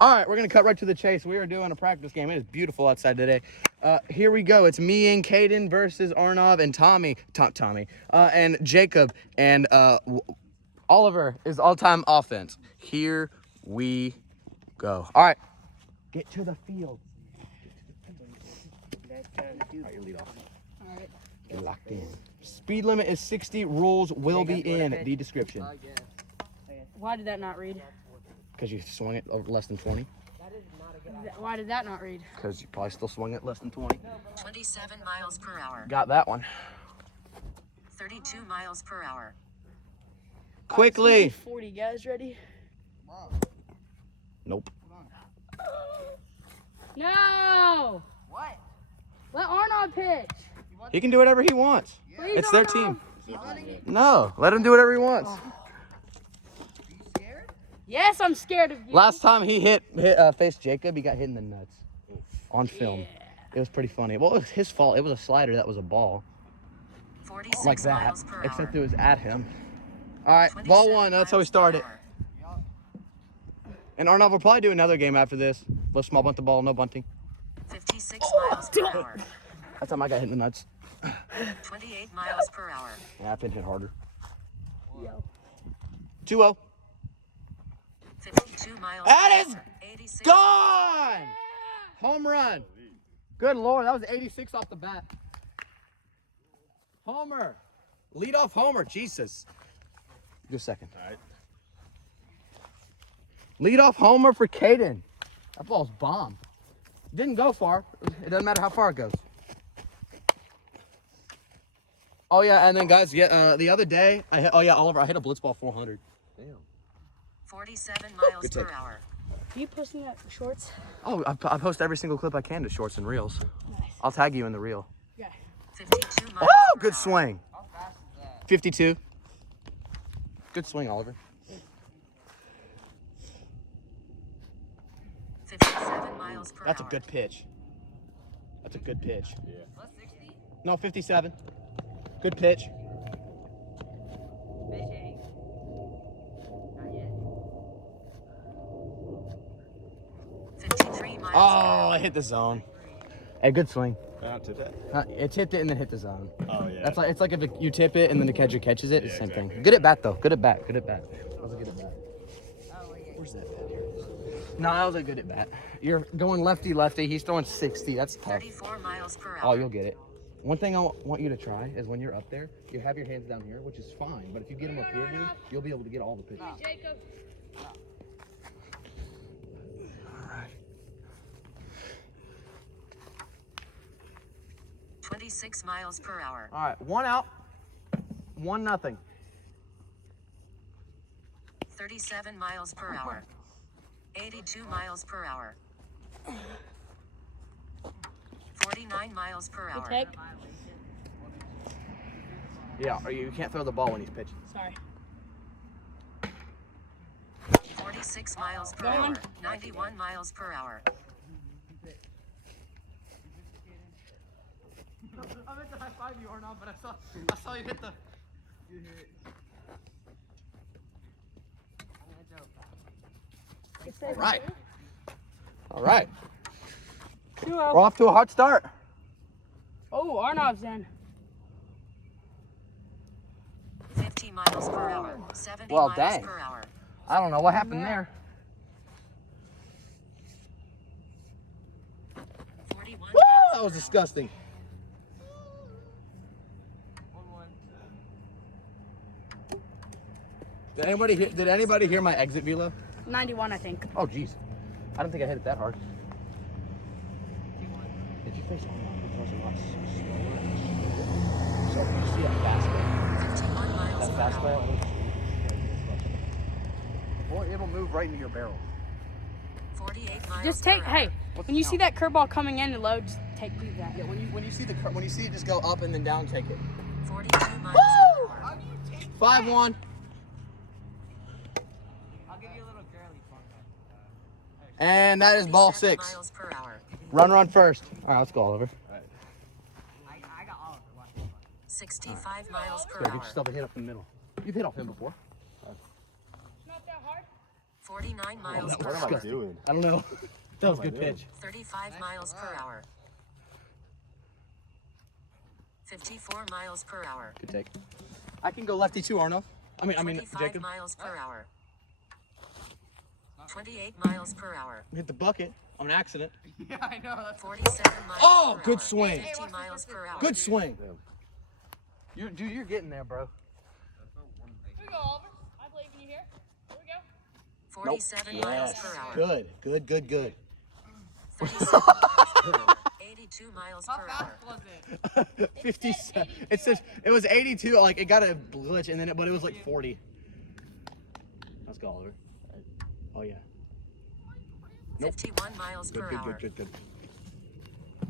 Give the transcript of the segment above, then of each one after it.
All right, we're going to cut right to the chase. We are doing a practice game. It is beautiful outside today. Here we go. It's me and Caden versus Arnav and Tommy, and Jacob. And Oliver is all-time offense. Here we go. All right, get to the field. All right, you lead off. All right. Get locked in. Speed limit is 60. Rules will be in the description. Why did that not read? Because you swung it over less than 20. Why did that not read? Because you probably still swung it less than 20. 27 miles per hour. Got that one. 32 miles per hour. Quickly. 40 guys ready? Nope. No! What? Let Arnaud pitch. He can do whatever he wants. Please, It's their Arnaud. team. No, let him do whatever he wants. Are you scared? Yes, I'm scared of you. Last time he faced Jacob, he got hit in the nuts on film. Yeah. It was pretty funny. Well, it was his fault. It was a slider that was a ball. 46 Like that. miles per Except hour. it was at him. All right, ball 27 one. That's how we miles per started. hour. And Arnav will probably do another game after this. Little small bunt the ball, no bunting. 56 miles per hour. That time I got hit in the nuts. 28 miles per hour. Yeah, I've been hit harder. Yo. 2-0. 52 miles That per is hour. 86 gone! Home run. Good Lord, that was 86 off the bat. Homer. Lead off homer, Jesus. Go second. All right. Lead off homer for Caden. That ball's bomb. Didn't go far. It doesn't matter how far it goes. Oh yeah, and then guys, the other day, Oliver, I hit a blitz ball 400. Damn. 47 miles Good per take. hour. Are you posting that shorts? Oh, I post every single clip I can to shorts and reels. Nice. I'll tag you in the reel. Yeah. 52 miles Oh, per good hour. swing. How fast is that? 52. Good swing, Oliver. 57 miles per That's a hour. good pitch. That's a good pitch. Plus 60? No, 57. Good pitch. Fishing. Not yet. 53 miles per Oh, hour. I hit the zone. Hey, good swing. Not today. It tipped it and then hit the zone. Oh yeah. That's like it's like if you tip it and then the catcher catches it. It's the Yeah, same exactly. thing. Good at bat though. Good at bat. Good at bat. That was a good at bat. Oh, yeah. Where's that bat here? No, that was a good at bat. You're going lefty. He's throwing 60. That's tough. 34 miles per Oh, hour. you'll get it. One thing I want you to try is when you're up there, you have your hands down here, which is fine. But if you get them up here, dude, you'll be able to get all the pitches. Jacob. 26 miles per hour. All right, 1 out, 1-0. 37 miles per hour. 82 miles per hour. 49 miles per Good hour. take. Yeah, or you can't throw the ball when he's pitching. Sorry. 46 miles per Go on. hour. 91 miles per hour. I meant to high five you, Arnaud, but I saw you hit the. You hit it. I'm gonna jump. All right. 2-0. We're off to a hot start. Oh, Arnaud's in. 50 miles per hour. 70 Well, miles dang. per hour. I don't know what happened there. 41 Woo! That was disgusting. 1-1. Did anybody hear my exit velo? 91, I think. Oh, jeez. I don't think I hit it that hard. Did you face Arnaud? He throws a lot slower and straighter. So if you see a fastball, 51 miles that per hour. fastball, or it'll move right into your barrel. 48 miles Just per take, hour. hey, What's when the you see count? that curveball coming in and low, just leave that. Yeah, when you see it just go up and then down, take it. 42 miles per hour. How do you take 5-1. I'll give you a little girly fun. And that is ball 57 6. miles per hour. Run first. All right, let's go, Oliver. I got all of it. Watch this one. 65 miles per Good, get hour. yourself a hit up in the middle. You've hit off him before. Not that hard. 49 miles that per was hour. disgusting. doing? I don't know. That was a am I good doing? pitch. 35 miles per hour. 54 miles per hour. Good take. I can go lefty too, Arnold. I mean 25 Jacob. miles per hour. 28 miles per hour. Hit the bucket on an accident. Yeah, I know. That's 47 miles Oh, per good hour. swing. 50 miles per hour. Good swing. Damn. You're getting there, bro. Here we go, Oliver. I believe in you here. Here we go. 47 miles per hour. Good. 37 miles per hour. 82 miles How per fast hour. was it? 57. It says it was 82. Like it got a glitch, and then but it was like 40. Let's go, Oliver. Oh yeah. Nope. 51 miles Good, per good, hour. good.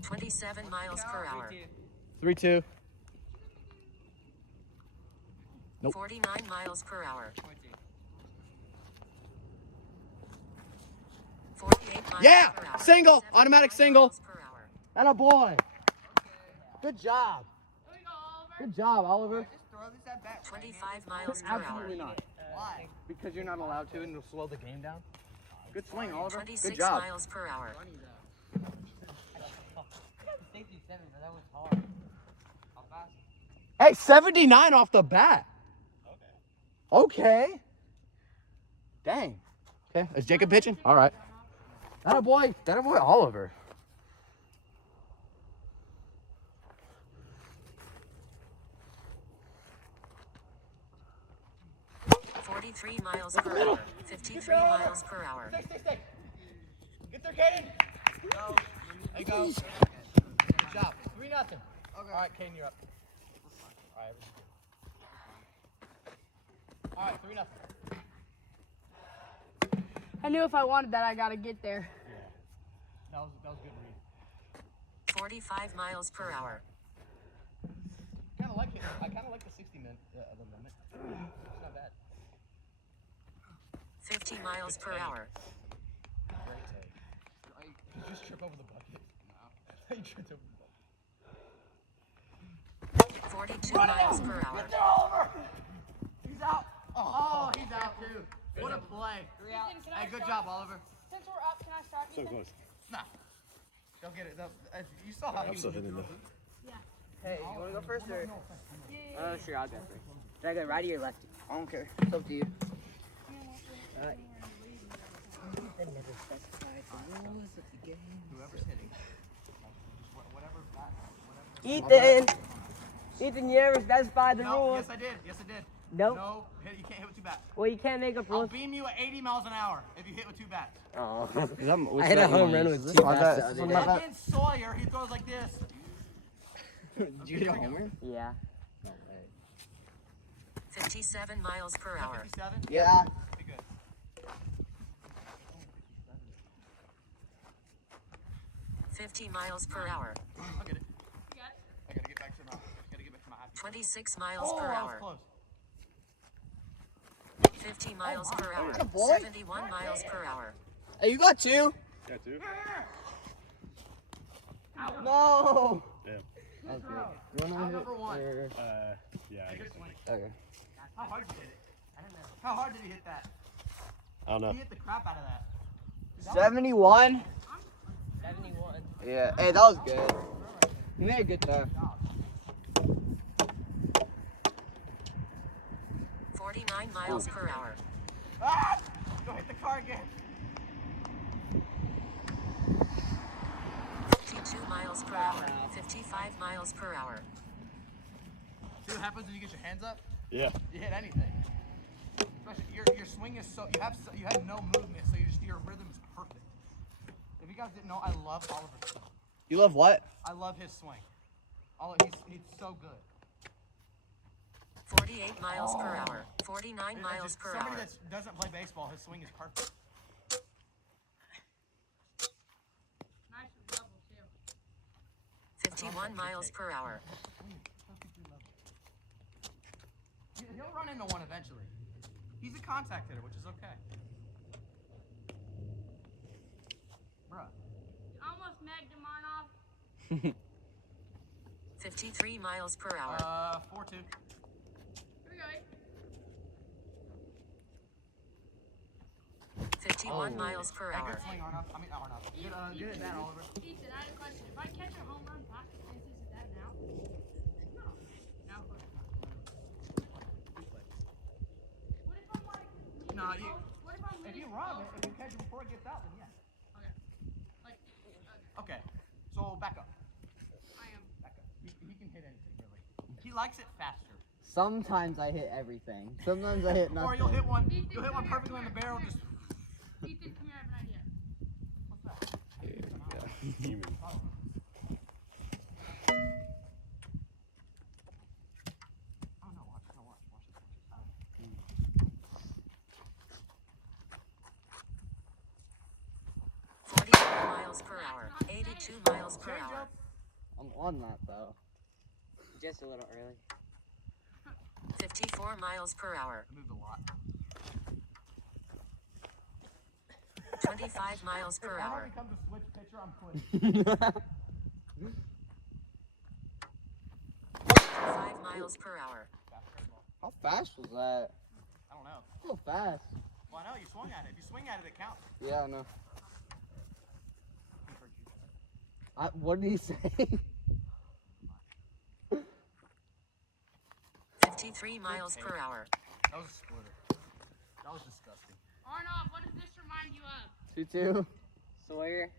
27 miles per hour. 3-2. Nope. 49 miles per hour. 48 miles Yeah! per hour. Single! 75 Automatic single! miles per hour. Atta boy. Good job. Here we go, Oliver. Good job, Oliver. Just throw this at bat. 25 miles per hour. Absolutely not. Why? Because you're not allowed to, and it'll slow the game down. Good swing, Oliver. 26 Good job. miles per hour. Safety 7, but that was hard. How fast? Hey, 79 off the bat. Okay. Dang. Okay, is Jacob pitching? All right. That a boy, Oliver. Forty-three miles per hour. 53 miles per hour. Stay. Get there, Caden. There you go. Good job. 3-0. Okay. All right, Caden, you're up. All right, 3-0. I knew if I wanted that, I gotta get there. That was a good read. 45 miles per hour. Kind of like it. I kind of like the 60-minute limit. It's not bad. 50 miles per hour. Great take. Did you just trip over the bucket? No. You tripped over the bucket. 42 miles per hour. Oliver! He's out. Oh, he's out too. What a play. Ethan, can I Hey, good start? job, Oliver. Since we're up, can I start? So Ethan? close. Nah. Don't get it. You saw how I'm he still was hitting through. the. Hey, you want to go first or? Oh, sure, I'll go first. Should I go righty or lefty? I don't care. It's up to you. Alright. They never specified the rules of the game. Whoever's hitting. Whatever bat. Ethan! Ethan, you never specified the No, rules. yes I did. Nope. No, you can't hit with 2 bats. Well, you can't make up I'll rules. beam you at 80 miles an hour if you hit with 2 bats. Oh. I I hit a home run with 2 bats the other day. Against Sawyer, he throws like this. Did you hit a homer? Yeah. 57 miles per hour. 57? Yeah. Be good. 50 miles per hour. I'll get it. You got it? I gotta get back to my happy. 26 miles Oh, per that was hour. close. 50 miles per hour. boy. 71 miles per hour. Hey, you got 2? Got 2? No. Yeah. That was good. You Out want to number 1. Yeah, I guess. Okay. How hard did you hit it? How hard did he hit that? I don't know. He hit the crap out of that. 71? 71. Yeah. Hey, that was good. You made a good throw. 49 miles per hour. Ah! Go hit the car again. 52 miles per hour. 55 miles per hour. See what happens when you get your hands up? Yeah. You hit anything. Especially your swing is so you have no movement, so your rhythm is perfect. If you guys didn't know, I love Oliver's swing. You love what? I love his swing. He's so good. 48 miles per hour. 49 miles per Somebody hour. that doesn't play baseball, his swing is perfect. Nice and level, too. 51 miles per hour. He'll run into one eventually. He's a contact hitter, which is okay. Bruh. Almost megged him, Arnov. 53 miles per hour. 4-2. Here we go. 51 miles per Hey, hour. good swing, Arnold. I mean, Arnold. Good at that, Oliver. Ethan, I had a question. If I catch a home run past the fences, is that an out? No. No. What if I'm like, No, you. what if I'm If leading? you rob it, if you catch it before it gets out, then yeah. Okay. Like, Okay. So back up. I am. Back up. He can hit anything, really. He likes it faster. Sometimes I hit everything. Sometimes I hit nothing. Or you'll hit one. You'll hit one perfectly in the barrel. Just. Ethan, come here, I have an idea. What's that? Human. Oh no! Watch! No, watch! Watch this! Watch this. 44 miles per hour. 82 miles per Change hour. up. I'm on that though. Just a little early. 54 miles per hour. I moved a lot. 25 miles per If Arnold hour. becomes a switch pitcher, I'm quitting. 5 miles per hour. Fast curveball. How fast was that? I don't know. So fast. Well, I know you swung at it. If you swing at it, it counts. Yeah, I know. He heard you. What did he say? 53 miles per hour. That was a splitter. That was disgusting. Arnold, what does this remind you of? 2-2. Sawyer.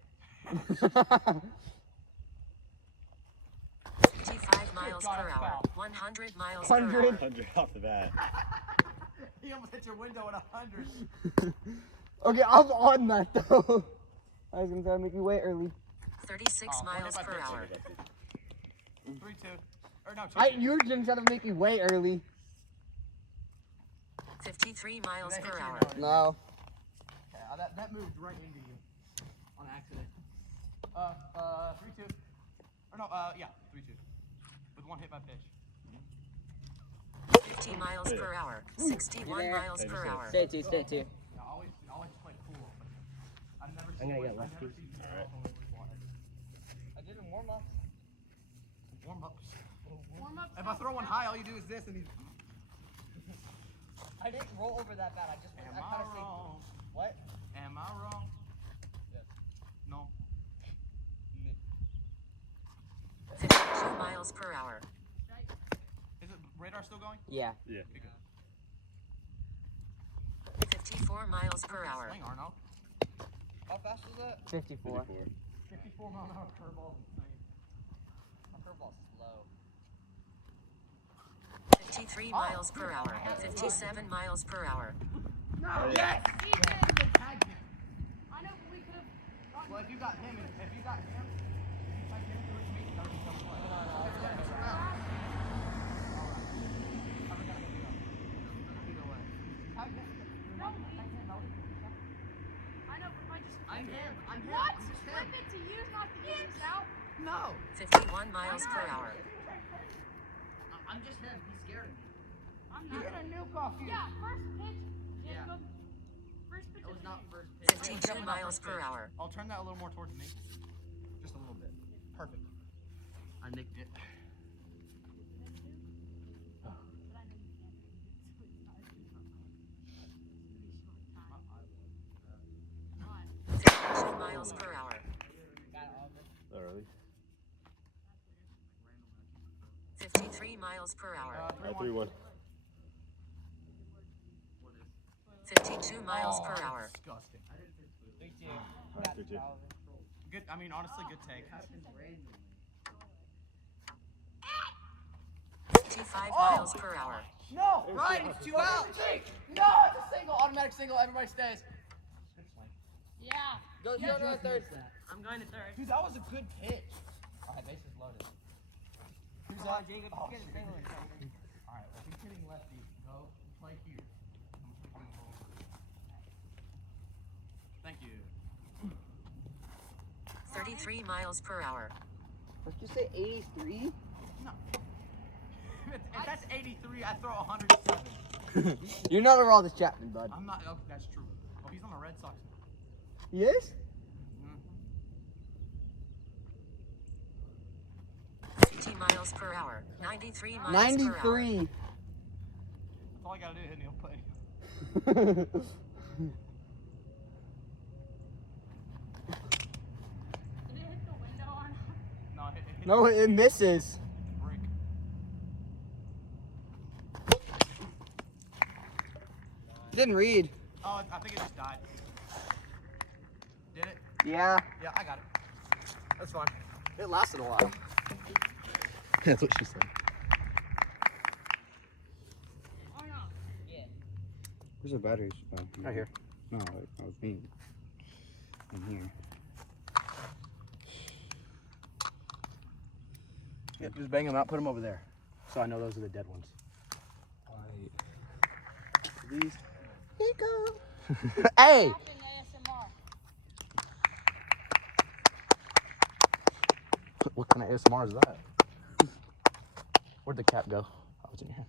55 miles God, per it's hour. foul. 100 miles per 100. hour. 100 off the bat. He almost hit your window at 100. Okay, I'm on that though. I was gonna try to make you wait early. 36 Oh, miles per hour. 3-2. Or no, 2-2. You were gonna try to make me wait early. 53 miles Did I hit per you or hour. no? No. Okay, that moved right into you. On accident. 3-2. Or no, yeah, 3-2. With one hit by pitch. 50 miles per hour. 61 there. miles per hour. Stay two, stay two. Yeah, always play cool. I've never I'm seen gonna one- get I've never lefty. seen you throw when we water. I did in warm ups. Warm ups. Warm up. If I throw one high, all you do is this and he's. I didn't roll over that bad. I just Am I wrong? what? Am I wrong? Yes. No. 52 miles per hour. Is it radar still going? Yeah. Yeah. Okay, good. 54 miles per hour. Swing, Arno. How fast was that? 54. 54 mile an hour curveball is insane. My curveball's slow. 53 miles per hour. 57 miles per hour. No! Yes! Ethan! I know, but we could have. Well, if you got him, if you got him, if you type him to it, me, that would be so play. Either way. Tag him. No, Tag him, that would be I know, but if I just. I'm him. I'm him. What? I'm just him. Flip it to use, not to use this out? No. 51 miles per hour. I'm just him. He's scared of me. I'm You're not. gonna nuke off you. Yeah, first pitch. Yeah. Jacob. First pitch. That was of the not game. first pitch. 52 miles per hour. I'll turn that a little more towards me. Just a little bit. Perfect. I nicked it. What? 52 miles per hour. Not really. 53 miles per hour. 3-1. 52 miles per hour. Disgusting. 3-2. Alright, 3-2. Good. I mean, honestly, good take. 55 miles per hour. No, right. It's 2 outs. No, it's a single. Automatic single. Everybody stays. Good swing. Yeah. Go to the third. I'm going to third. Dude, that was a good pitch. All right, bases loaded. Who's Come up? on, Jacob. Oh, Get a shit. single. All right, well, if he's hitting lefty, go play here. Thank you. 33 miles per hour. Let's just say 83. No. If that's 83, I throw 107. You're not a Aroldis Chapman, bud. I'm not. Oh, that's true. Oh, he's on the Red Sox. Yes? 50 miles per hour. 93 miles per hour. 93. That's all I gotta do. Hit me. He'll play. No, it misses. Break. Didn't read. Oh, I think it just died. Did it? Yeah. Yeah, I got it. That's fine. It lasted a while. That's what she said. Oh no. Where's the batteries? Oh, Right here. No, I was being in here. Yep, just bang them out, put them over there. So I know those are the dead ones. These. Here you go. Hey! Tapping ASMR. What kind of ASMR is that? Where'd the cap go? Oh, it's in your hand.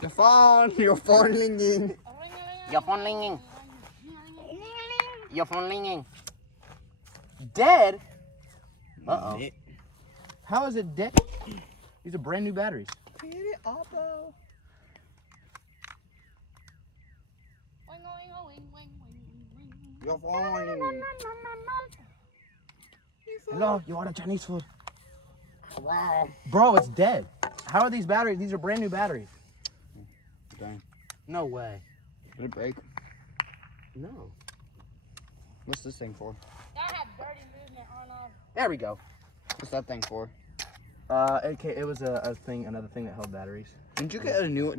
Your phone ringing. Your phone ringing. Your phone ringing. Dead? Uh-oh. How is it dead? These are brand new batteries. Wing, wing, wing, wing. Your phone ringing. Hello, you order Chinese food? Bro, it's dead. How are these batteries? These are brand new batteries. Dang. No way. Did it break? No. What's this thing for? That had dirty movement on There we go. What's that thing for? It was a thing, another thing that held batteries. Did you get a new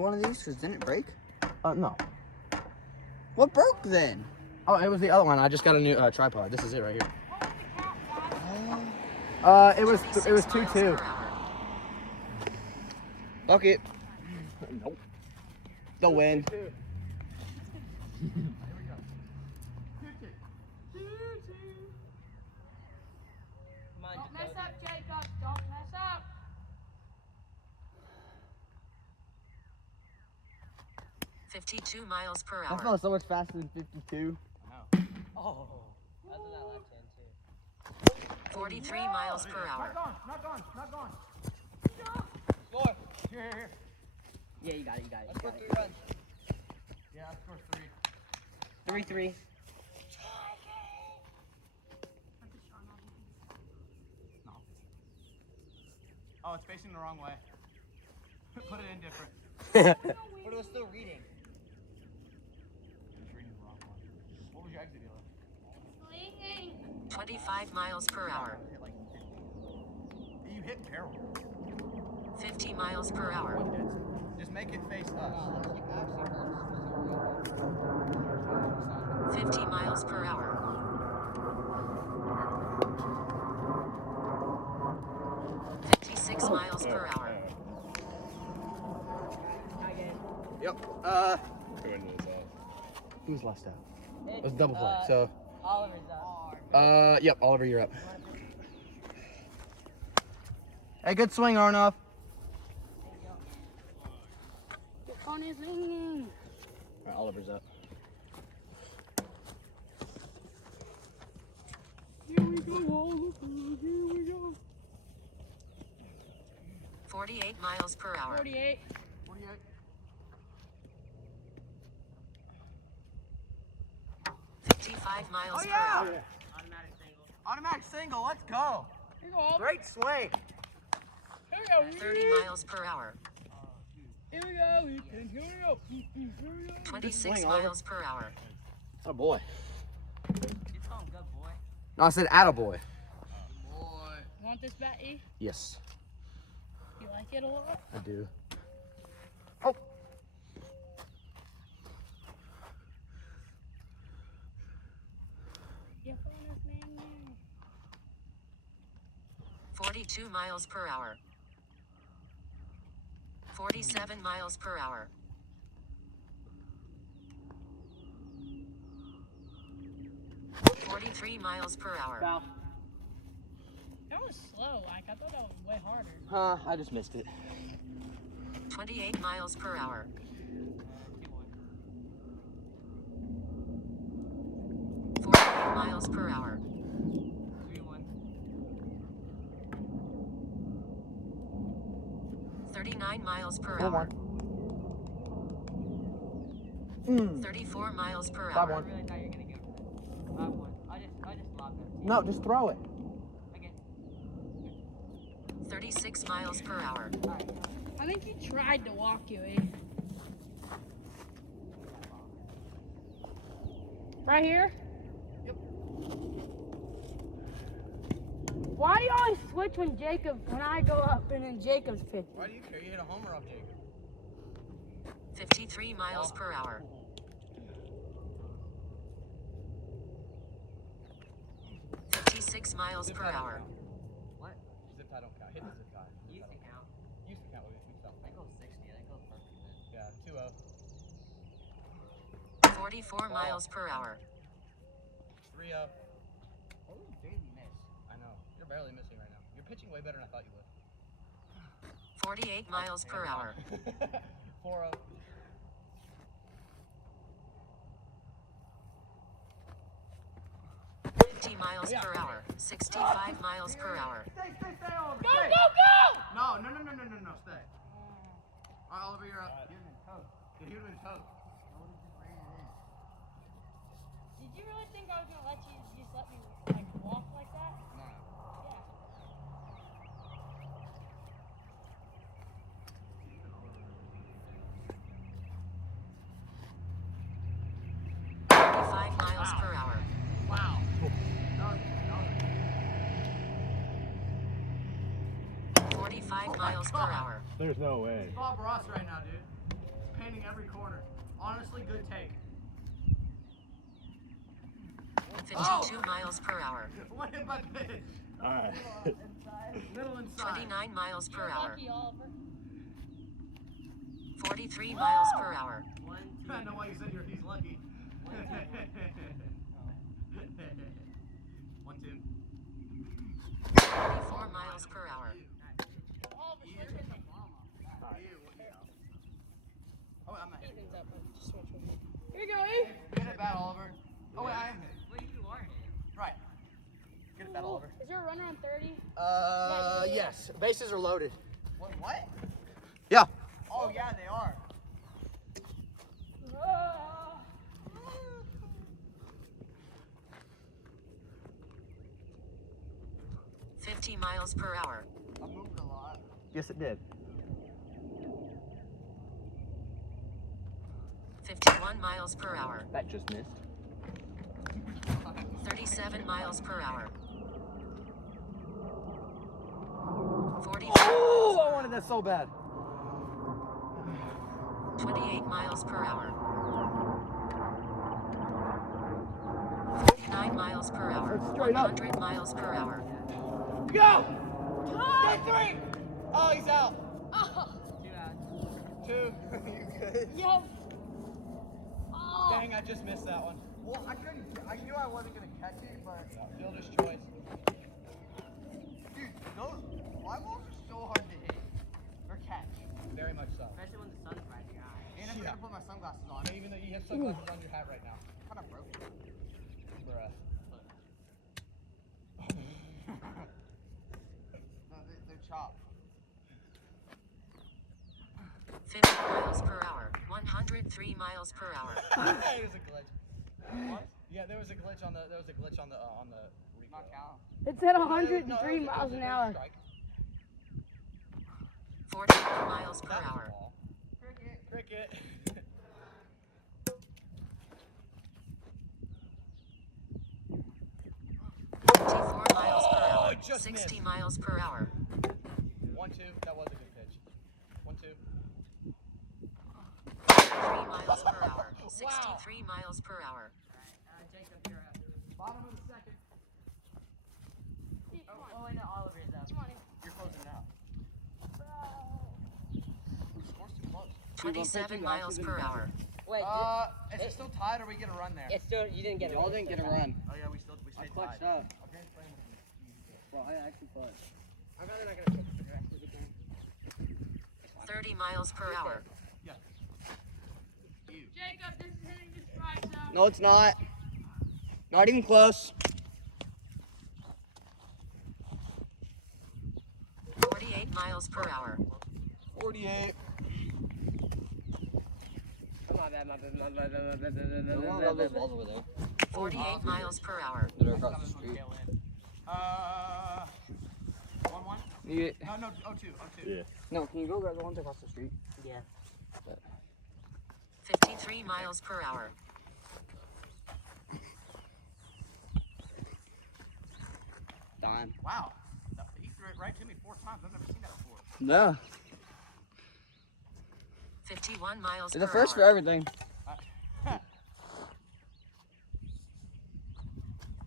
one of these? Cause didn't it break? No. What broke then? Oh, it was the other one. I just got a new tripod. This is it right here. It was 2.2. Bucket. Nope. The win. Don't mess up, Jacob. Don't mess up. – 52 miles per I hour. felt so much faster than 52. Oh, that's what that left hand too. 43 miles per hour. Not gone. Score. Here. Yeah, you got it. You got it. Let's go 3 runs. Yeah, I scored 3. 3-3. Oh, it's facing the wrong way. Put it in different. But it was still reading. It's reading the wrong one. What was your exit dealer? Swinging. 25 miles per hour. You hit barrel. 50 miles per hour. Just make it face us. 50 miles per hour. 56 miles per hour. Yep. Who ended this off? Who's last out? It was a double play. So, Oliver's up. yep, Oliver, you're up. Hey, good swing, Arnoff. Your phone is ringing. All right, Oliver's up. Here we go, Oliver. Here we go. 48 miles per hour. 48. 48. 55 miles per hour. Automatic single. Automatic single, let's go. Here we go, Oliver. Great swing. Here we go. 30 miles per hour. Here we go, Ethan. Here we go. Here we go. 26 swing, Oliver. miles per hour. Oh, boy. You call him good boy. No, I said attaboy. Boy. You want this bat, E? Yes, You like it a lot? I do. Oh. Your phone is ringing. 42 miles per hour. 47 miles per hour. 43 miles per hour. Foul. That was slow. Like, I thought that was way harder. Huh, I just missed it. 28 miles per hour. 48 miles per hour. 3-1. 39 miles per hour. 34 miles per 5-1. hour. I really thought you were gonna give it. 5-1. I just lobbed it. No, just throw it. Okay. 36 miles per hour. I think he tried to walk you, eh? Right here? Yep. Why do you always switch when I go up and then Jacob's pitch? Why do you care? You hit a homer off Jacob. 53 miles per hour. 56 miles per hour. What? Zip tie don't count. Hit the zip tie. Used to count. Used to count with it. I go 60. I go perfect. Yeah, 2-0. 44 miles per hour. 3-0. Oh, barely miss. I know. You're barely missing right now. You're pitching way better than I thought you would. 48 miles per hour. 4-0. 50 miles per hour. 65 miles per hour. Stay, Oliver. Go, Stay. go, go! No, stay. All right, Oliver, you're up. Yeah, he would have been toast. Did you really think I was gonna let you just let me like walk like that? No. Yeah. 55 miles per hour. Wow. 45 miles per hour. There's no way. Bob Ross right now, dude. He's painting every corner. Honestly, good take. 52 miles per hour. What hit my pitch? All right. Middle inside. 29 miles per hour. Lucky, Oliver. 43 miles per hour. I know why you said he's lucky. 1-2. 44 miles per hour. Oliver, switch with me. Oh, I'm not hitting. Ethan's up. Just switch with me. Here you go, E. Get it bat, Oliver. Oh, wait, I am hitting. Well, you are it. Right. Get it bat, Oliver. Is there a runner on 30? Yes. Bases are loaded. What? Yeah. Oh, yeah, they are. 50 miles per hour. I moved a lot. Yes, it did. 51 miles per hour. That just missed. 37 miles per hour. 45 Oh, I wanted that so bad. 28 miles per hour. 49 miles per hour. That's straight up. 100 miles per hour. Go! Strike 3! Oh, he's out. Oh, 2 outs. 2. You good? yes. Oh. Dang, I just missed that one. Well, I knew I wasn't gonna catch it, but Fielder's choice. dude, those fly balls are so hard to hit or catch. Very much so. Especially when the sun's right in your eye. And I'm gonna put my sunglasses on. Even though you have sunglasses on your hat right now. Kind of broke it. Bruh. No, they're chopped. 50 miles per hour. 103 miles per hour. It was a glitch. What? Yeah, there was a glitch on the replay. Not count. It said No, 103 it was miles a an hour. strike. 44 miles per That was a hour. ball. Cricket. 54 miles per Oh, hour. it just 60 missed. miles per hour. 1-2. That was a good pitch. 1-2. 3 miles per hour. 63 miles per hour. Jacob, you're up. Bottom of the second. Come on. Oh, wait, no, Oliver's up. Come on. You're closing it out. Score's too close. 27 miles per hour. Wait, Is it still tied or we get a run there? it's still, you didn't get a Y'all run. didn't get a run. Oh yeah, we I stayed clutched tied. up. Okay, playing with me. Well, I actually clutched. I'm probably not gonna pitch for the rest of the game. 30 miles per hour. Jacob, this is hitting the strike zone. No, it's not. Not even close. 48 miles per hour. 48. Oh, my bad. Don't want to love those balls over there. 48 miles per hour. They're across the street. 1-1? Yeah. No, 0-2. Yeah. No, can you go grab the ones across the street? Yeah. 53 miles per hour. Dime. Wow. He threw it right to me 4 times. I've never seen that before. No. 51 miles It's per the first for hour. everything.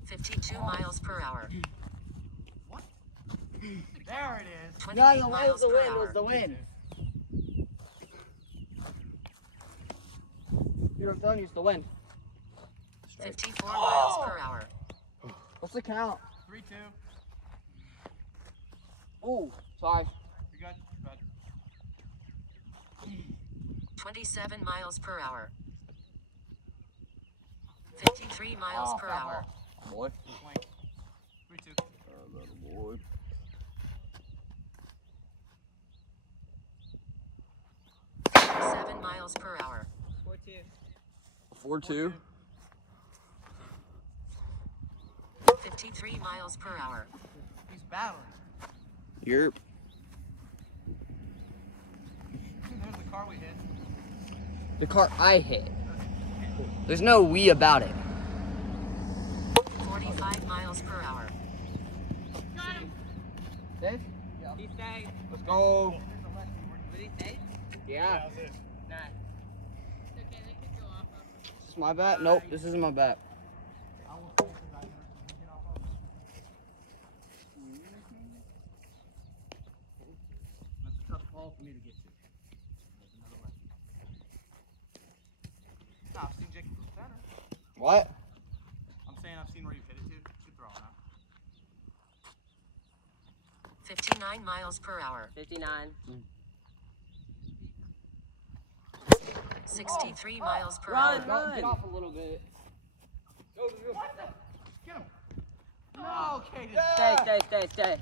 52 miles per hour. What? There it is. 28 miles per hour. wind. You know what I'm telling you, it's the wind. 54 miles per hour. What's the count? 3-2. Oh, sorry. You're good. 27 miles per hour. 53 miles per hour. Boy. Swing. 3-2. Boy. 7 miles per hour. 4-2. 53 miles per hour. He's battling. Yerp. There's the car we hit. The car I hit. There's no we about it. 45 miles per hour. Got him. Dave? He stayed. Let's go. What did he say? Yeah. How's it? Nice. It's okay, they could go off of. Is this my bat? Nope, this isn't my bat. I will say because I never get off of it. That's a tough ball for me to get to. That's another lefty. No, I've seen Jacob from center. What? I'm saying I've seen where you've hit it to. Good throw, huh? 59 miles per hour. 59. 63 miles per Run, hour. run. Get off a little bit. Go, go, go. Get him. No, Kaden. Stay. Dang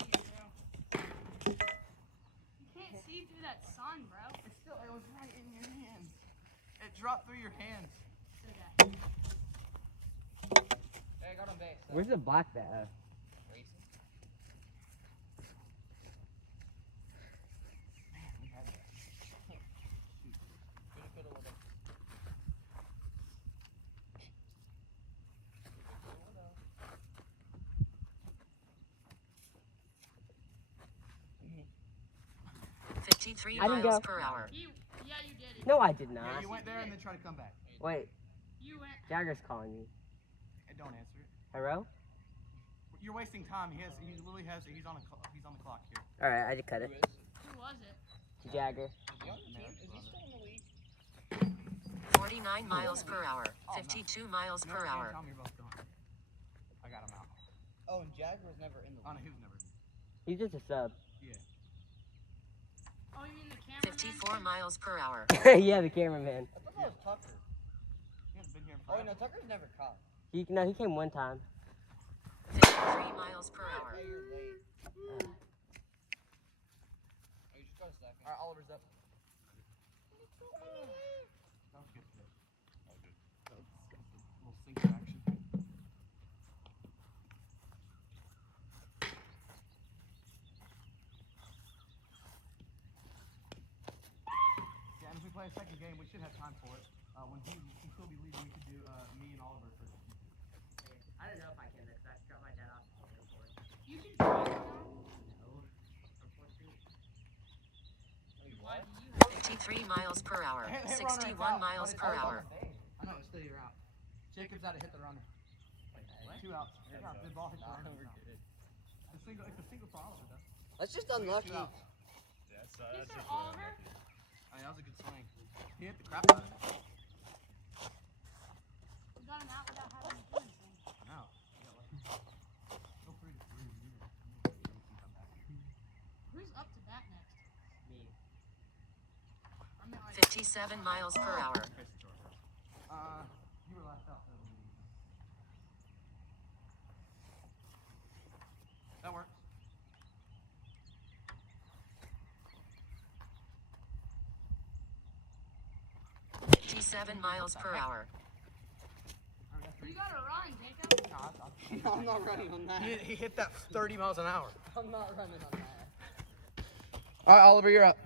it, bro. You can't see through that sun, bro. It's still, it was right in your hands. It dropped through your hands. So that. Hey, I got on base. Where's the black bat? We had that. Shoot. 53 I didn't miles go. per hour. Yeah, you did it. No, I did not. Yeah, you went there and then tried to come back. Wait, You went. Jagger's calling you. Hey, don't answer it. Hello? You're wasting time. He literally has. He's on the clock here. All right, I just cut it. Who was it? Jagger. 49 miles per hour. 52 miles per hour. Tell me you're both gone. I got him out. Oh, and Jagger was never in the Oh no, he was never. He's just a sub. Yeah. Oh, you mean the cameraman? 54 miles per hour. Yeah, the cameraman. I thought that was Tucker. He hasn't been here in Oh, forever. no, Tucker's never caught. He came one time. 53 miles per hour. Hey, you're late. Oh, you just got a second. Alright, Oliver's up. That was good today. That was a little sinker action. Yeah, and if we play a second game, we should have time for it. When he still be leaving, we could do me and Oliver for I don't know if I can because I dropped my dad off at the airport. You can drive it now. Why do you have 53 miles per hour. Hit runner, it's 61 out, miles but per it's hour. on the base. I know, it's still you're out. Jacob's out to hit the runner. Wait, 2 outs. The ball hit the runner. It's a single for Oliver, though. That's just So we got 2 unlucky. outs. That's Is there just Oliver? I mean, that was a good swing. He hit the crap out of it. You got him out without having to do anything. I know. He got lucky. Go 3-3. Come back. Who's up to bat next? Me. I mean, like, 57 miles per hour. You were last out. That works. Seven miles per hour. You gotta run, Jacob. No, I'm not running on that. He hit that 30 miles an hour. I'm not running on that. All right, Oliver, you're up.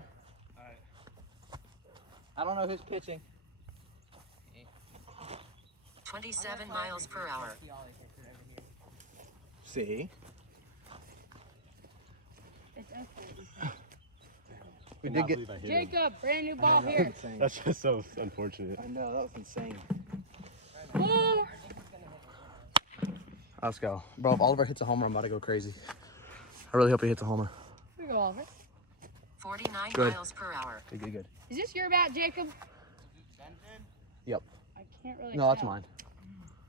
I don't know who's pitching. 27 miles per hour. See? It's okay. We did get. Jacob, brand new ball here. Insane. That's just so unfortunate. I know, that was insane. Oh. Let's go. Bro, if Oliver hits a homer, I'm about to go crazy. I really hope he hits a homer. Here we go, Oliver. 49 Good. miles per hour. Good, good, good. Is this your bat, Jacob? Yep. I can't really No, that's tell. mine.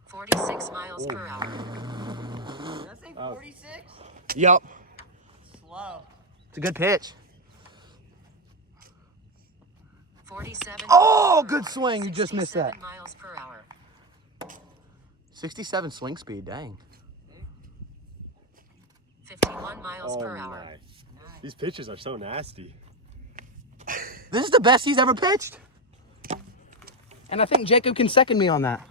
46 miles per hour. Did I say 46? Yep. Slow. It's a good pitch. 47. Oh, good swing. You just missed that. 67 miles per hour. 67 swing speed, dang. 51 miles Oh per hour. my. These pitches are so nasty. This is the best he's ever pitched. And I think Jacob can second me on that.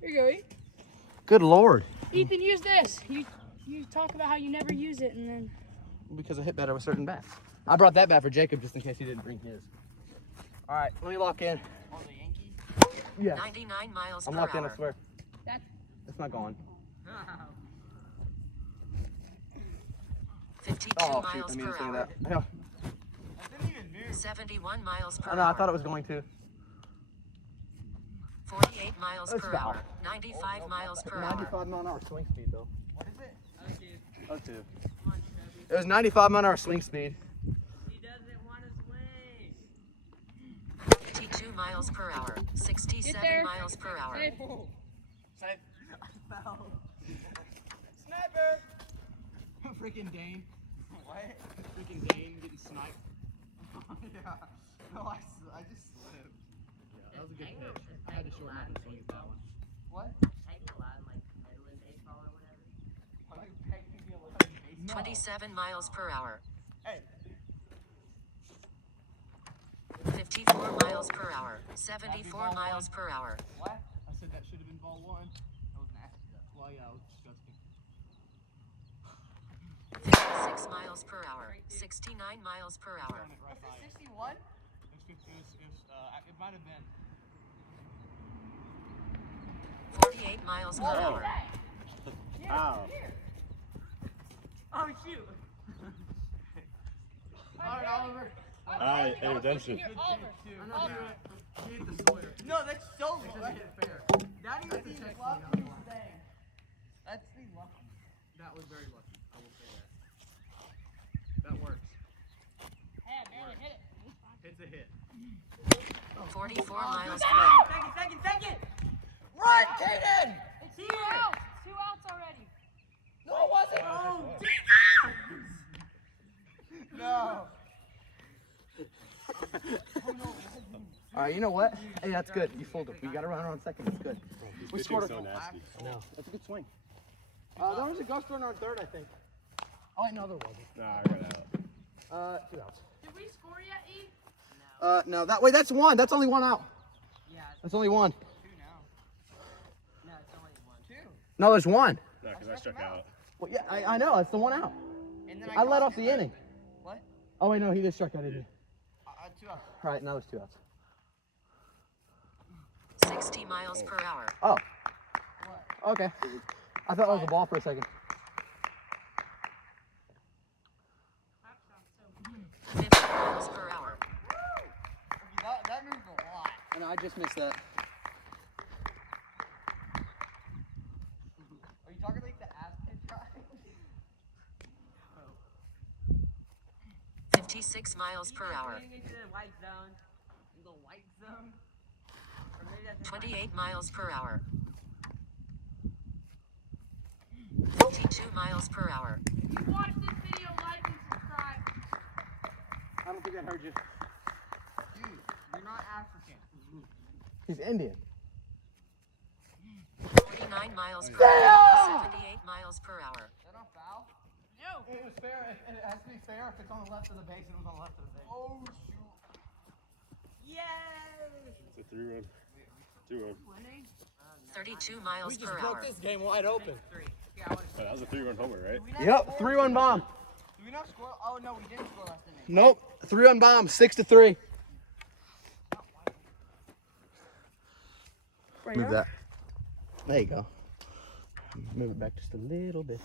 Here you go, Ethan. Good Lord. Ethan, use this. You talk about how you never use it, and then Because I hit better with certain bats. I brought that bat for Jacob just in case he didn't bring his. All right, let me lock in. Oh, the Yankees? Yeah. 99 miles I'm per locked in, I hour. swear. that. It's not gone. 52 Oh, shoot. miles I mean to per say hour. that. Yeah. I didn't even move. 71 miles per Oh, no, I hour. thought it was going to. 48 miles Let's per go. hour. 95 miles per hour. 95 mile an hour swing speed, though. What is it? Oh, two. It was 95 mile an hour swing speed. He doesn't want to swing. 52 miles per hour. Get 67 there. miles per hour. Safe. I fell. Sniper! Freaking Dane. What? Freaking Dane getting sniped. Yeah. No, I just slipped. Yeah, that was a good pitch. I had to shorten up and swing at that one. What? Like Midland baseball or whatever. Like technically 11 baseball. 27 miles per hour. Hey. 54 miles per hour. 74 miles per hour. What? I said that should have been ball one. That was nasty though. Well, yeah, it was disgusting. 56 miles per hour. 69 miles per hour. That's a 61? It might have been. 48 miles per hour. Ow. Oh shoot. Alright, Oliver. Alright, hey, redemption. Here, Oliver. Oliver. He hit the Sawyer. No, that's so It low. doesn't hit fair. That is That's a the technical luckiest one. thing. That's the lucky. That was very lucky. I will say that. That works. Hey, I barely hit it. It's fine. It's a hit. 44 miles per hour. Second! Run, Kaden! It's 2 outs. It's 2 outs already. No, it wasn't. Oh, no. All right, you know what? Hey, that's good. You fooled him. We got to run on second. It's good. These We pitching's scored a so goal. nasty. No, that's a good swing. There was a ghost runner on third, I think. Oh, wait, no, there wasn't. Nah, I ran out. 2 outs. Did we score yet, E? No, that's one. That's only one out. Yeah, it's That's only one. 2 now. No, it's only 1. 2. No, there's one. No, because I struck out. Well, yeah, I know. It's the one out. And then I let got off the inning. What? Oh, wait, no, he just struck out, didn't he? 2 outs. All right, now there's 2 outs. 60 miles per hour. Oh, What? okay. I thought that was a ball for a second. 50 miles per hour. Okay, that moved a lot. And I just missed that. Are you talking like the ass kid drive? 56 miles per hour. Into the white zone. In the white zone. Or maybe that's 28 miles per hour. 52 miles per hour. If you watch this video, like and subscribe. I don't think I heard you. Dude, you're not African. He's Indian. 49 miles per hour. 78 miles per hour. Is that not foul? It was fair. It has to be fair if it's on the left of the base and it was on the left of the base. Oh shoot. Yay! It's a 3-run. 2-run. 32 miles We just per broke hour. this game wide open. Oh, that was a 3-run homer, right? Yep, 3-1 bomb. Do we not score? Oh no, we didn't score last inning. Nope, 3-1 bomb, 6-3. Move that. There you go. Move it back just a little bit.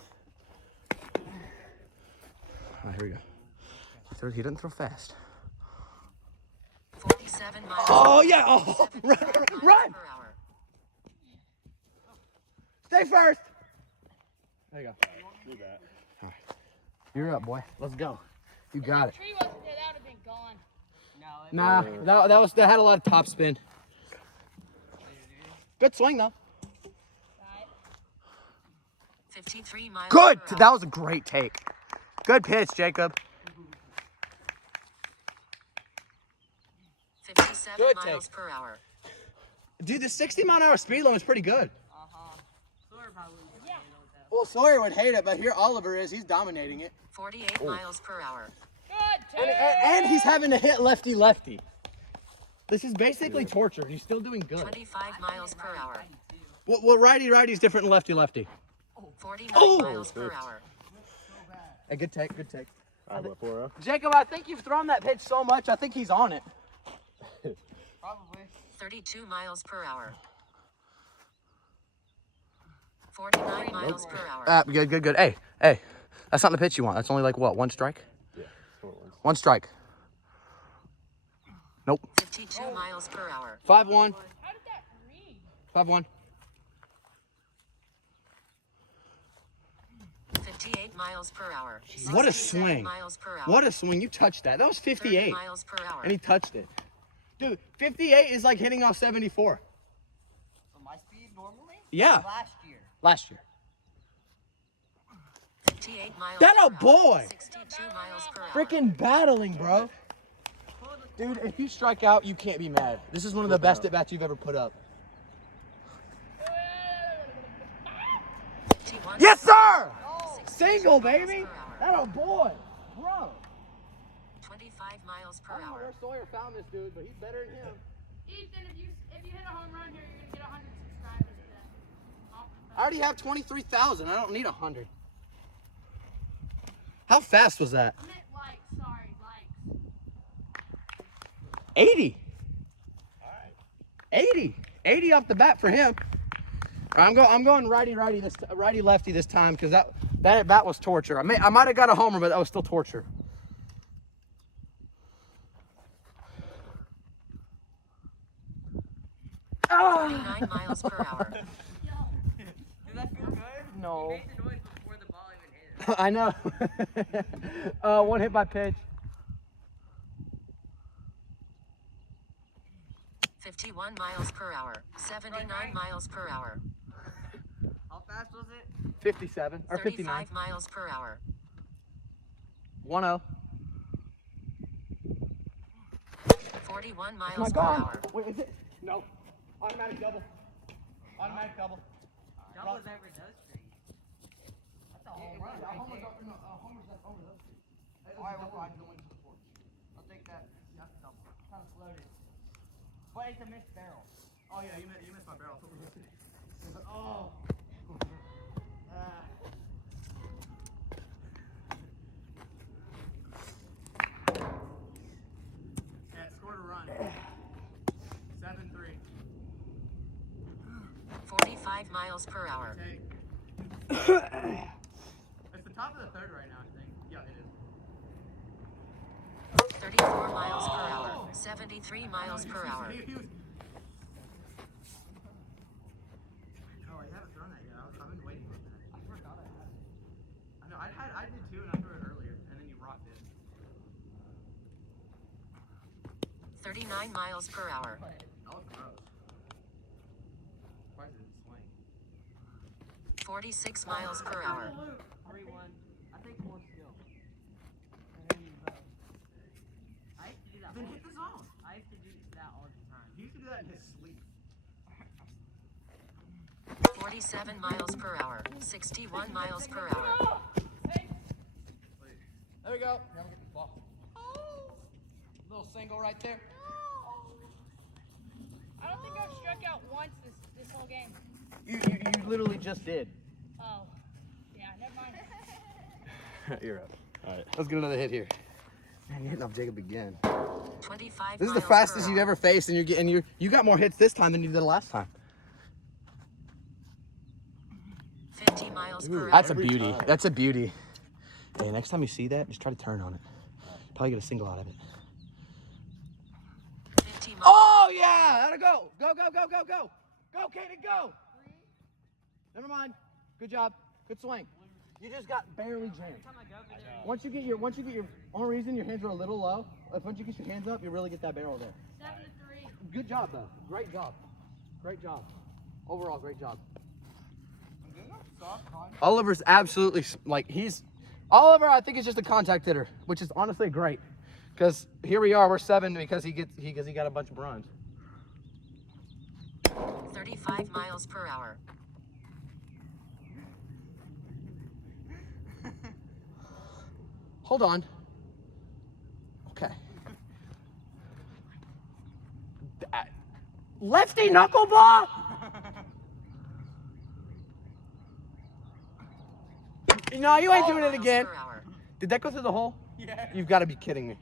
All right, here we go. He doesn't throw fast. 47 miles Oh, yeah. Oh, run, miles run. per hour. Stay first. There you go. Move that. You're up, boy. Let's go. You got it. Tree wasn't there, that would have been gone. Nah, that had a lot of top spin. Good swing though. 53 miles Good. per hour. That was a great take. Good pitch, Jacob. 57 Good miles take. per hour. Dude, the 60-mile-an-hour speed limit is pretty good. Sawyer probably would handle that. Well, Sawyer would hate it, but here Oliver is. He's dominating it. 48 miles per hour. Good, And he's having to hit lefty-lefty. This is basically torture. He's still doing good. 25 miles per hour. Well, righty-righty's different than lefty-lefty. 49 Oh! miles per hour. Hey, good take, good take. All right, what, 4-0? Jacob, I think you've thrown that pitch so much, I think he's on it. Probably. 32 miles per hour. 49 miles per hour. Good. Hey, that's not the pitch you want. That's only like what, one strike? Yeah, 4 ones. One strike. Nope. 52 miles per hour. 5-1. How did that ring? 5-1. 58 miles per hour. What a 67 swing. miles per hour. What a swing. You touched that. That was 30 58. miles per hour. And he touched it. Dude, 58 is like hitting off 74. So my speed normally? Yeah. Last year. Last year. 58 miles That per a boy. hour. 62 miles per hour. Freaking battling, bro. Dude, if you strike out, you can't be mad. This is one of the best at-bats you've ever put up. 51 Yes, sir! 62 Single, miles baby. per hour. That a boy. Bro. 25 miles per I don't know hour. where Sawyer found this dude, but he's better than him. Ethan, if you hit a home run here, you're gonna get 100 subscribers today. I already have 23,000. I don't need 100. How fast was that? I meant likes, sorry, likes. 80. 80. 80 off the bat for him. I'm going righty lefty this time because that at bat was torture. I might have got a homer, but that was still torture. Ah! 49 miles per hour. Did that feel good? No. You made the noise before the ball even hit. I know. One hit by pitch. 51 miles per hour. 79 miles per hour. How fast was it? 57 or 59. 35 miles per hour. 1-0. 41 Am I miles per gone? hour. Wait, is it? No. Automatic double. Automatic double. Double never does for you. That's a home run. Right there. Alright, we're fine. I'll take that. That's a double. Kind of floated. But it's a missed barrel. Oh yeah, you missed my barrel. Oh. Yeah, scored a run. 7-3. 45 miles per hour. Take. It's the top of the third right now, I think. Yeah, it is. 34 miles per hour. 73 miles per hour. Oh, I haven't thrown that yet. I've been waiting for that. I forgot I had it. I know, I did too, and I threw it earlier, and then you rocked it. 39 miles per hour. That was gross. Why did it swing? 46 miles per hour. 3-1. I think more skill. I used to do that Then all hit the zone. I used to do that all the time. He used to do that in his sleep. 47 miles per hour. 61 miles per hour. There we go. Now we get the ball. Little single right there. I don't think I've struck out one whole game. You literally just did. Oh. Yeah, never mind. You're up. All right. Let's get another hit here. Man, you're hitting off Jacob again. 25 This is the miles fastest per you've hour. ever faced, and you got more hits this time than you did last time. 50 miles per hour. That's a Every beauty. time. That's a beauty. Hey, next time you see that, just try to turn on it. Probably get a single out of it. 50 miles. Oh yeah, that'll go. Go, go, go, go, go. Go, Kaden, go. Never mind. Good job. Good swing. You just got barely jammed. Once you get your only reason your hands are a little low, once you get your hands up, you really get that barrel there. 7-3. Good job though. Great job. Great job. Overall, great job. Oliver's absolutely Oliver. I think is just a contact hitter, which is honestly great, because here we are. We're 7 because he got a bunch of runs. 35 miles per hour. Hold on. Okay. Lefty knuckleball. No, you ain't doing it Miles again. per hour. Did that go through the hole? Yeah. You've got to be kidding me.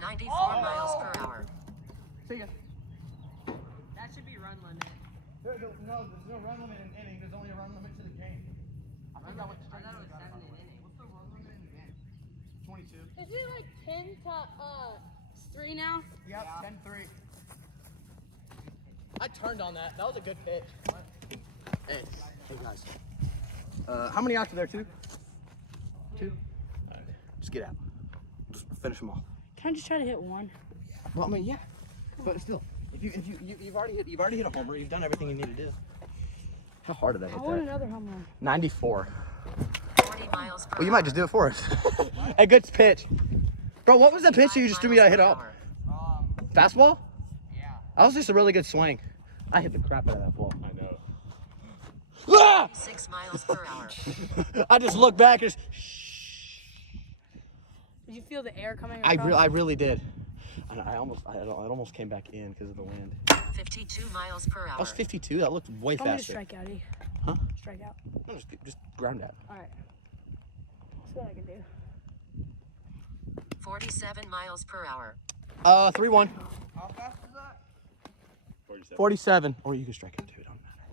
94 miles per hour. See ya. That should be run limit. No, there's no run limit in inning. There's only a run limit to the game. I think that went I thought it was 7 an inning. What's the run limit in the game? 22. Is it like 10 to 3 now? Yep, 10-3. I turned on that. That was a good pitch. Hey guys. How many outs are there? 2? 2? Alright. Just get out. Just finish them off. Can I just try to hit one? Well, I mean, yeah. But still, you've already hit a homer. You've done everything you need to do. How hard did I I hit want that? another home run. 94. 40 miles per Well, you might just do it for us. A good pitch. Bro, what was the pitch you just threw me that I hit up? Fastball? Yeah. That was just a really good swing. I hit the crap out of that ball. I know. Ah! 6 miles per hour. I just looked back and just, Did you feel the air coming I across? really did. And it almost came back in because of the wind. 52 miles per That hour. was 52. That looked way Tell me to faster. strike out, E. Huh? Strike out. No, just ground out. All right. That's what I can do. 47 miles per hour. 3-1. How fast is that? 47. 47. Or you can strike out too. It don't matter.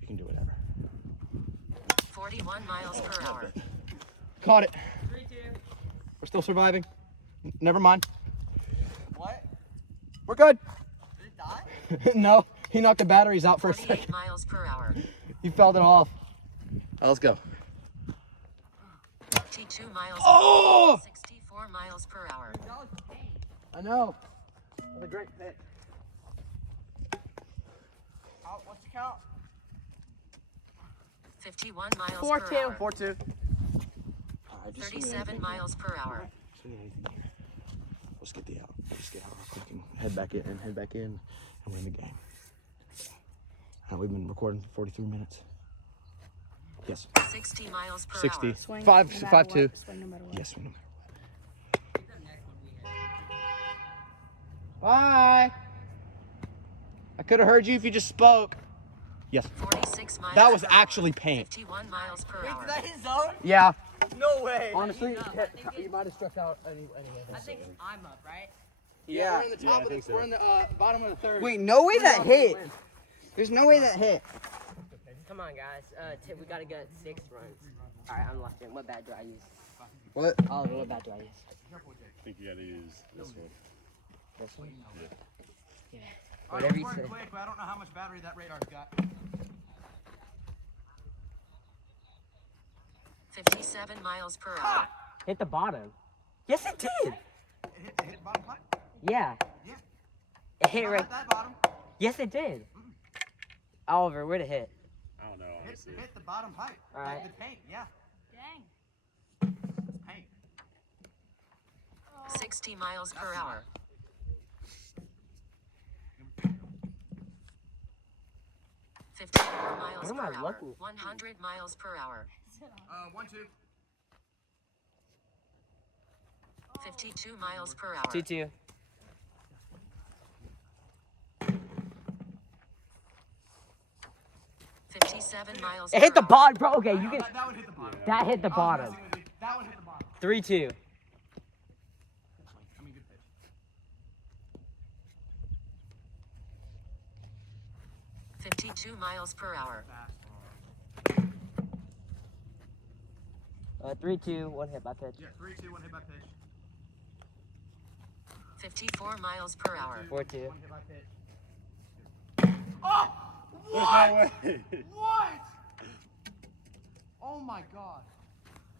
You can do whatever. 41 miles per hour. Caught it. 3-2. We're still surviving. Never mind. What? We're good. Did it die? No, he knocked the batteries out for a 48 second. miles per hour. He felt it off. Let's go. 52 miles per Oh! hour. 64 miles per hour. I know. That's a great pitch. What's the count? 51 miles 4-2. per hour. 4-2. All right, just 37 miles per hour. Let's get the out. Just get out real quick and head back in, and we're in the game. We've been recording 43 minutes. Yes. 60 miles per 60. hour. Swing. 5, no matter 5-2. what. Swing no matter what. Yes, we know. Bye. I could have heard you if you just spoke. Yes. 46 miles That was per actually hour. paint. 51 miles per Wait, hour. did that hit zone? Yeah. No way. Honestly, think you might have struck out any I think I'm up, right? Yeah. We're in the Yeah, I think so. We're in the bottom of the third. Wait, no way that hit. There's no way that hit. Come on, guys. We gotta get 6 runs. All right, I'm locked in. What bat do I use? What? Oliver, what bat do I use? I think you gotta use this one. This one? Yeah. Whatever you say. quick, but I don't know how much battery that radar's got. 57 miles per hour. Hit the bottom. Yes, it did. It hit bottom pipe? Yeah. Yeah. It hit right. that bottom. Yes, it did. Oliver, where'd it hit? I don't know, honestly. the bottom pipe. All right. The paint, yeah. Dang. Paint. 60 miles per hour. 54 miles Where am per I hour. looking? 100 miles per hour. 1-2. 52 miles per hour. 2-2. 47 miles It hit per the hour. bottom, bro. Okay, you can. That one hit the bottom. That hit the I was bottom. messing with you. That one hit the bottom. 3-2. I mean, good pitch. 52 miles per hour. Fastball. 3-2, 1 hit by pitch. Yeah, 3-2, 1 hit by pitch. 54 miles per hour. 4-2. 1 hit by pitch. Oh! There's What? no way. What? Oh my God.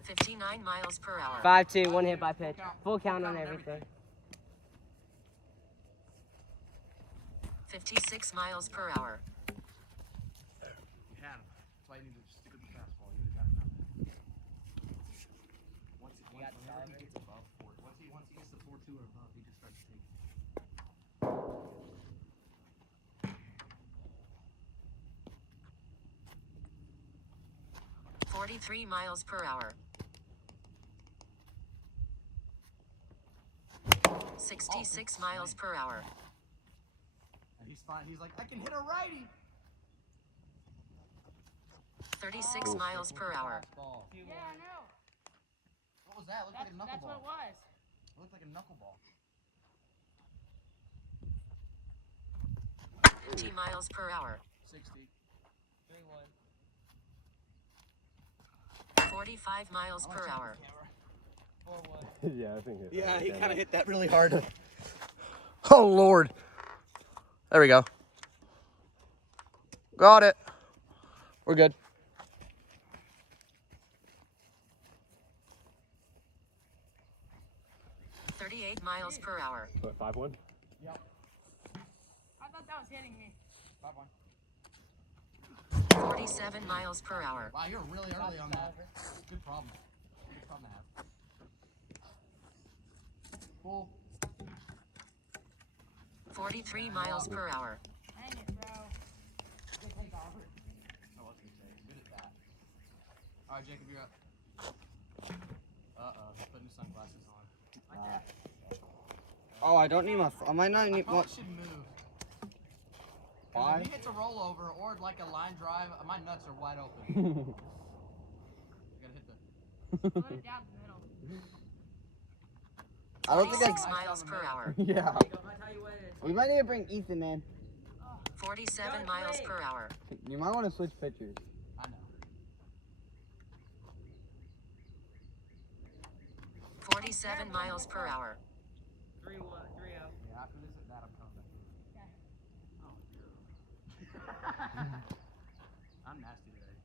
59 miles per hour. 5-2, 1 hit by pitch. Full count on everything. 56 miles per hour. You had him. That's why you need to stick with the fastball. You would have got him. Whenever he gets above 4, once he gets to 4-2 or above, he just starts taking. 43 miles per hour. 66 miles per hour. And he's fine. He's like, I can hit a righty. 36 miles per hour. Fastball. Yeah, I know. What was that? Looked like a That's what it knuckleball. was. It looked like a knuckleball. 50 miles per hour. 60. 45 miles per hour. Yeah, I think it. Yeah, he kind of hit that really hard. Oh, Lord. There we go. Got it. We're good. $38 miles per hour. What, 5-1? Yep. I thought that was hitting me. 5-1. 47 miles per hour. Wow, you're really early on that. Good problem. Good problem to have. Full. 43 miles per hour. Dang it, bro. Good take off. Oh, what's he say? Good at that. All right, Jacob, you're up. He's putting his sunglasses on. Oh, I don't need my. I might not I need. probably should move. 'Cause Why? if he hits a rollover or like a line drive, my nuts are wide open. You gotta hit the. Put it down the middle. I don't think 46 I. miles per hour. Yeah. We might need to bring Ethan, man. 47 miles per hour. You might want to switch pitchers. I know. 47 miles per hour. 3-1, 3-0. Yeah, after this, that I'm coming back. I'm nasty today.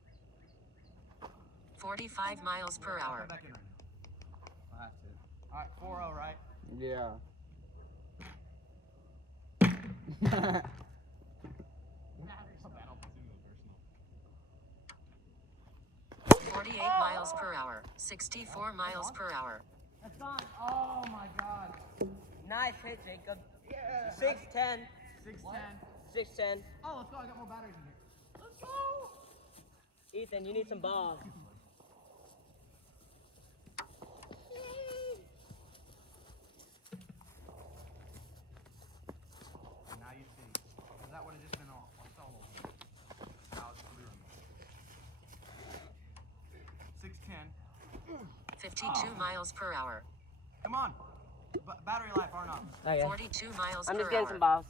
45 miles per I'll hour. come back in right now. I'll have to. All right, 4-0, right? Yeah. So bad, I'll put it in personal. 48 miles per hour. 64 miles per hour. That's on. Oh my God. Nice hit, Jacob. Yeah. 6-10. 6-10. 6-10. Oh, let's go. I got more batteries in here. Let's go. Ethan, you need some balls. And now you see. Because that would have just been off. I saw over. Now it's clear. 6-10. 52 miles per hour. Come on. Battery life, Arnold. Oh, yeah. 42 miles I'm per just getting hour. some balls.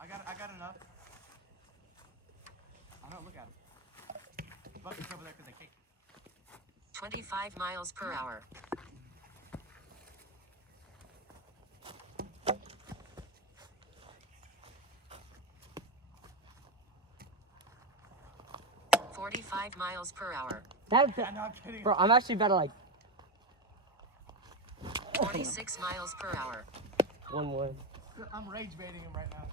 I got enough. I know, look at him. Bucket's over there because they cake. 25 miles per hour. $45 miles per hour. That's I know, I'm kidding. bro. I'm actually better like 46 miles per hour. 1-1. I'm rage baiting him right now.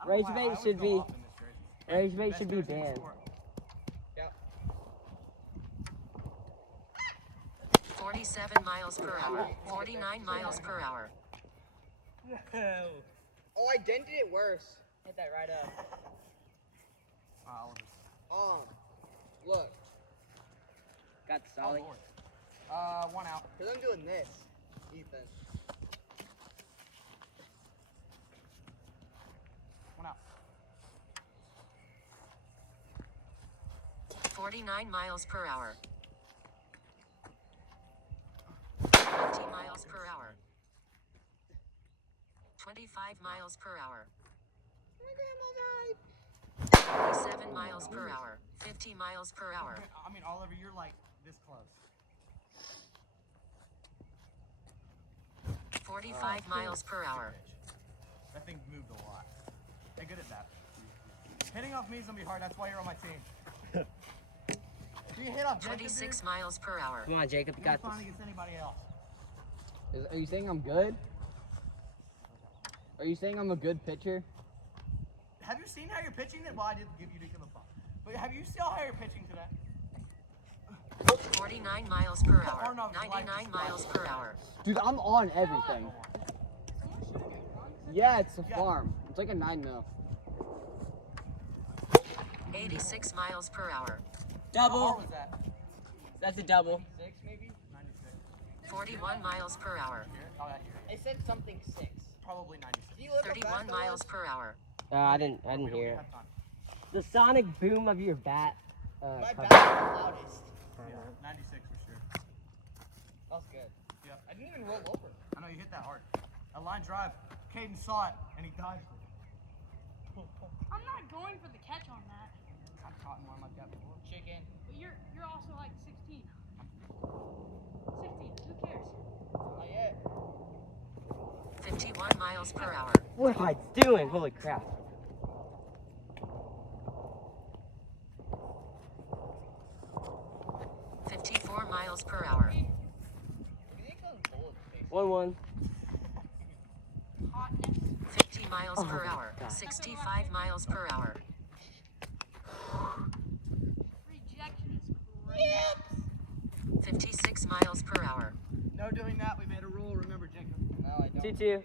I don't know Rage why I bait always should go be- off in this jersey. Rage bait Best should be jersey in the banned. sport. 47 miles per hour. 49 miles per hour. Oh, I dented it worse. Hit that right up. Oliver. Look, Got the Oh, solid. Lord. 1 out. cause I'm doing this, Ethan. 1 out. 49 miles per hour. 20 miles per hour. 25 miles per hour. 47 miles per hour. 50 miles per hour. I mean, Oliver, you're like this close. 45 miles per hour. That thing moved a lot. They're good at that. Hitting off me is gonna be hard. That's why you're on my team. If you hit off Jacob, 26 dude, miles per hour. Come on, Jacob, you you're got fine this. against anybody else. Are you saying I'm good? Are you saying I'm a good pitcher? Have you seen how you're pitching it? Well, I did give you to give a bump. But have you seen how you're pitching today? 49 miles per hour. Arnold, 99 miles per hour. Dude, I'm on everything. Yeah, it's a farm. It's like a 9 mil. 86 miles per hour. How Double. hard was that? That's a double. 6 maybe? 96. 41 miles per hour. Here? Oh, that here. I said something 6. Probably 96. 31 miles per hour. I didn't We hear don't it. have time. The sonic boom of your bat. My covered- bat is the loudest. Yeah, 96 for sure. That was good. Yep. I didn't even roll over. I know you hit that hard. A line drive. Caden saw it and he dodged it. I'm not going for the catch on that. I've caught one like that before. Chicken. But you're also like 16. 16. Who cares? Not yet. 51 miles per hour. What am I doing? Holy crap. $54 miles per hour. 1-1. Hotness. 50 miles per Oh, hour. God. 65 miles per hour. Rejection is great. 56 miles per hour. No doing that. We made a rule. Remember, Jacob. No, I don't. 2-2.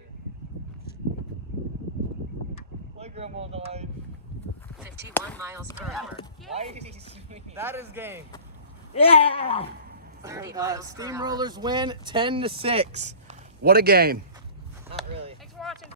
My grandma died. 51 miles per hour. Why is he swinging? That is game. Yeah! 30 miles per hour. Steamrollers win 10-6. What a game.